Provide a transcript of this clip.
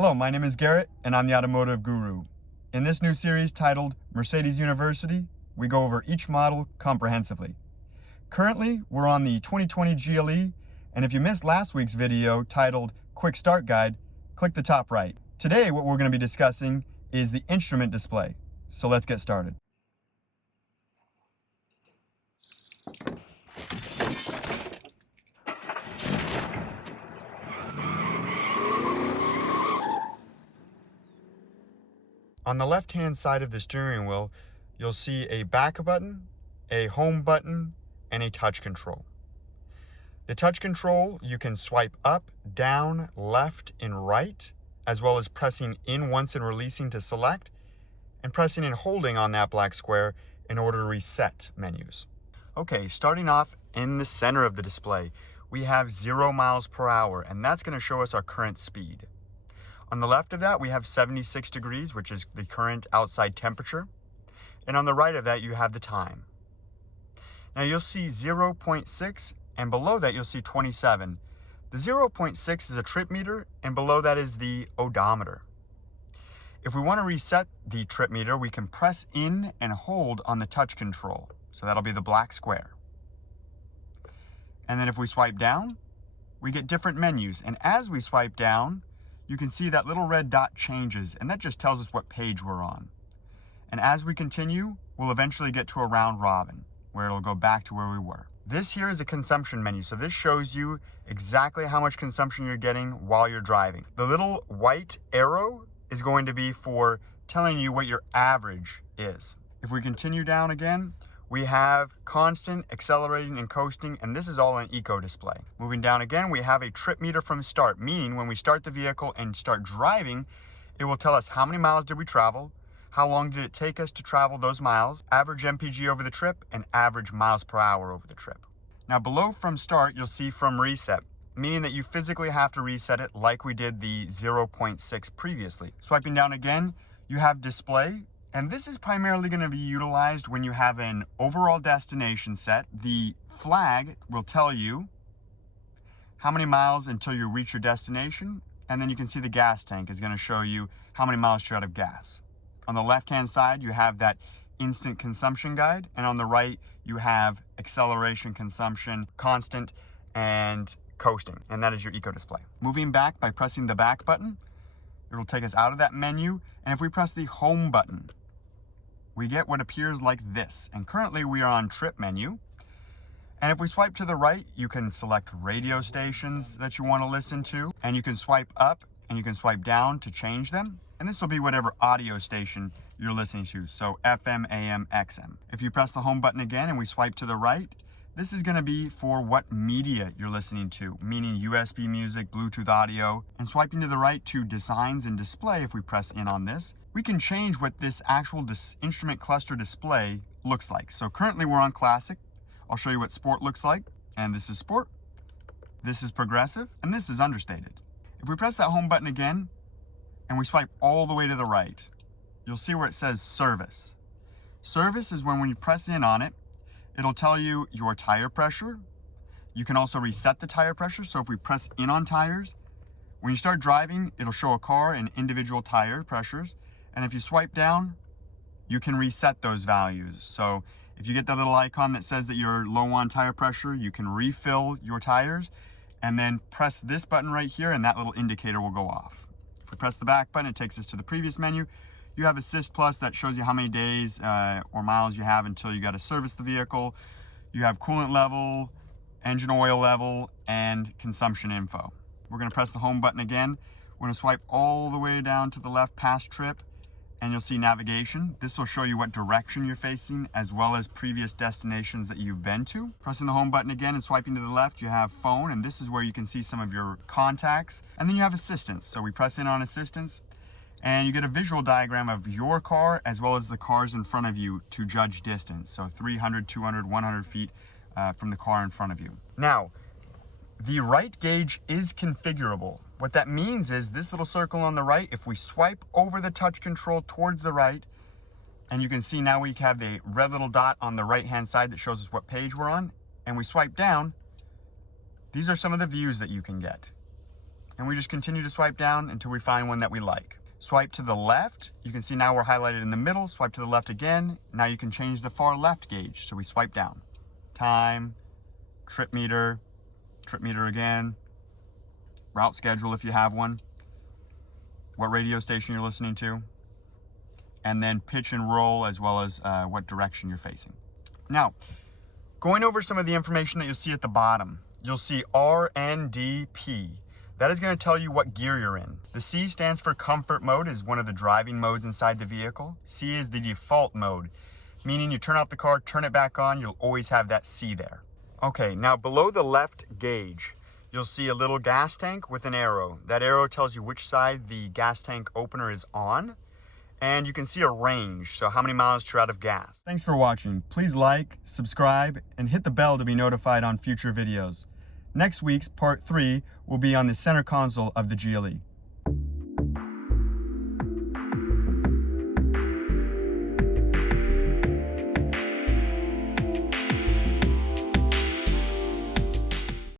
Hello, my name is Garrett, and I'm the Automotive Guru. In this new series titled Mercedes University, we go over each model comprehensively. Currently, we're on the 2020 GLE, and if you missed last week's video titled Quick Start Guide, click the top right. Today, what we're going to be discussing is the instrument display. So let's get started. On the left-hand side of the steering wheel, you'll see a back button, a home button, and a touch control. The touch control, you can swipe up, down, left, and right, as well as pressing in once and releasing to select, and pressing and holding on that black square in order to reset menus. Okay, starting off in the center of the display, we have 0 miles per hour, and that's going to show us our current speed. On the left of that, we have 76 degrees, which is the current outside temperature. And on the right of that, you have the time. Now you'll see 0.6, and below that, you'll see 27. The 0.6 is a trip meter, and below that is the odometer. If we want to reset the trip meter, we can press in and hold on the touch control. So that'll be the black square. And then if we swipe down, we get different menus. And as we swipe down, you can see that little red dot changes, and that just tells us what page we're on. And as we continue, we'll eventually get to a round robin, where it'll go back to where we were. This here is a consumption menu, so this shows you exactly how much consumption you're getting while you're driving. The little white arrow is going to be for telling you what your average is. If we continue down again, we have constant, accelerating, and coasting, and this is all an eco display. Moving down again, we have a trip meter from start, meaning when we start the vehicle and start driving, it will tell us how many miles did we travel, how long did it take us to travel those miles, average MPG over the trip, and average miles per hour over the trip. Now below from start, you'll see from reset, meaning that you physically have to reset it like we did the 0.6 previously. Swiping down again, you have display. And this is primarily going to be utilized when you have an overall destination set. The flag will tell you how many miles until you reach your destination. And then you can see the gas tank is going to show you how many miles you're out of gas. On the left-hand side, you have that instant consumption guide. And on the right, you have acceleration, consumption, constant, and coasting. And that is your eco display. Moving back by pressing the back button, it'll take us out of that menu. And if we press the home button, we get what appears like this. And currently we are on trip menu. And if we swipe to the right, you can select radio stations that you want to listen to. And you can swipe up and you can swipe down to change them. And this will be whatever audio station you're listening to. So FM, AM, XM. If you press the home button again and we swipe to the right, this is going to be for what media you're listening to, meaning USB music, Bluetooth audio. And swiping to the right to designs and display, if we press in on this, we can change what this actual instrument cluster display looks like. So currently we're on classic. I'll show you what sport looks like. And this is sport, this is progressive, and this is understated. If we press that home button again, and we swipe all the way to the right, you'll see where it says service. Service is when you press in on it, it'll tell you your tire pressure. You can also reset the tire pressure. So if we press in on tires, when you start driving, it'll show a car and individual tire pressures. And if you swipe down, you can reset those values. So if you get that little icon that says that you're low on tire pressure, you can refill your tires and then press this button right here and that little indicator will go off. If we press the back button, it takes us to the previous menu. You have Assist Plus that shows you how many days or miles you have until you got to service the vehicle. You have coolant level, engine oil level, and consumption info. We're going to press the home button again. We're going to swipe all the way down to the left past trip, and you'll see navigation. This will show you what direction you're facing as well as previous destinations that you've been to. Pressing the home button again and swiping to the left, you have phone, and this is where you can see some of your contacts. And then you have assistance. So we press in on assistance, and you get a visual diagram of your car as well as the cars in front of you to judge distance. So 300, 200, 100 feet from the car in front of you. Now, the right gauge is configurable. What that means is this little circle on the right, if we swipe over the touch control towards the right, and you can see now we have the red little dot on the right-hand side that shows us what page we're on, and we swipe down, these are some of the views that you can get. And we just continue to swipe down until we find one that we like. Swipe to the left, you can see now we're highlighted in the middle. Swipe to the left again. Now you can change the far left gauge. So we swipe down. Time, trip meter again, route schedule if you have one, what radio station you're listening to, and then pitch and roll, as well as what direction you're facing. Now, going over some of the information that you'll see at the bottom, you'll see RNDP. That is going to tell you what gear you're in. The C stands for comfort mode, is one of the driving modes inside the vehicle. C is the default mode, meaning you turn off the car, turn it back on, you'll always have that C there. Okay, now below the left gauge, you'll see a little gas tank with an arrow. That arrow tells you which side the gas tank opener is on, and you can see a range, so how many miles you're out of gas. Thanks for watching. Please like, subscribe, and hit the bell to be notified on future videos. Next week's part 3 will be on the center console of the GLE.